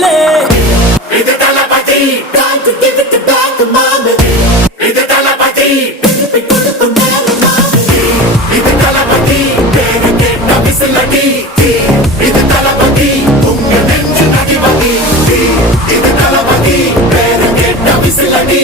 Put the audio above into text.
கையிலே. இது தளபதி இது தளபதி இது தளபதி பேரு கேட்ட விசிலடி இது தளபதி உங்க நெஞ்சு அதிபதி இது தளபதி பேரு கேட்ட விசிலடி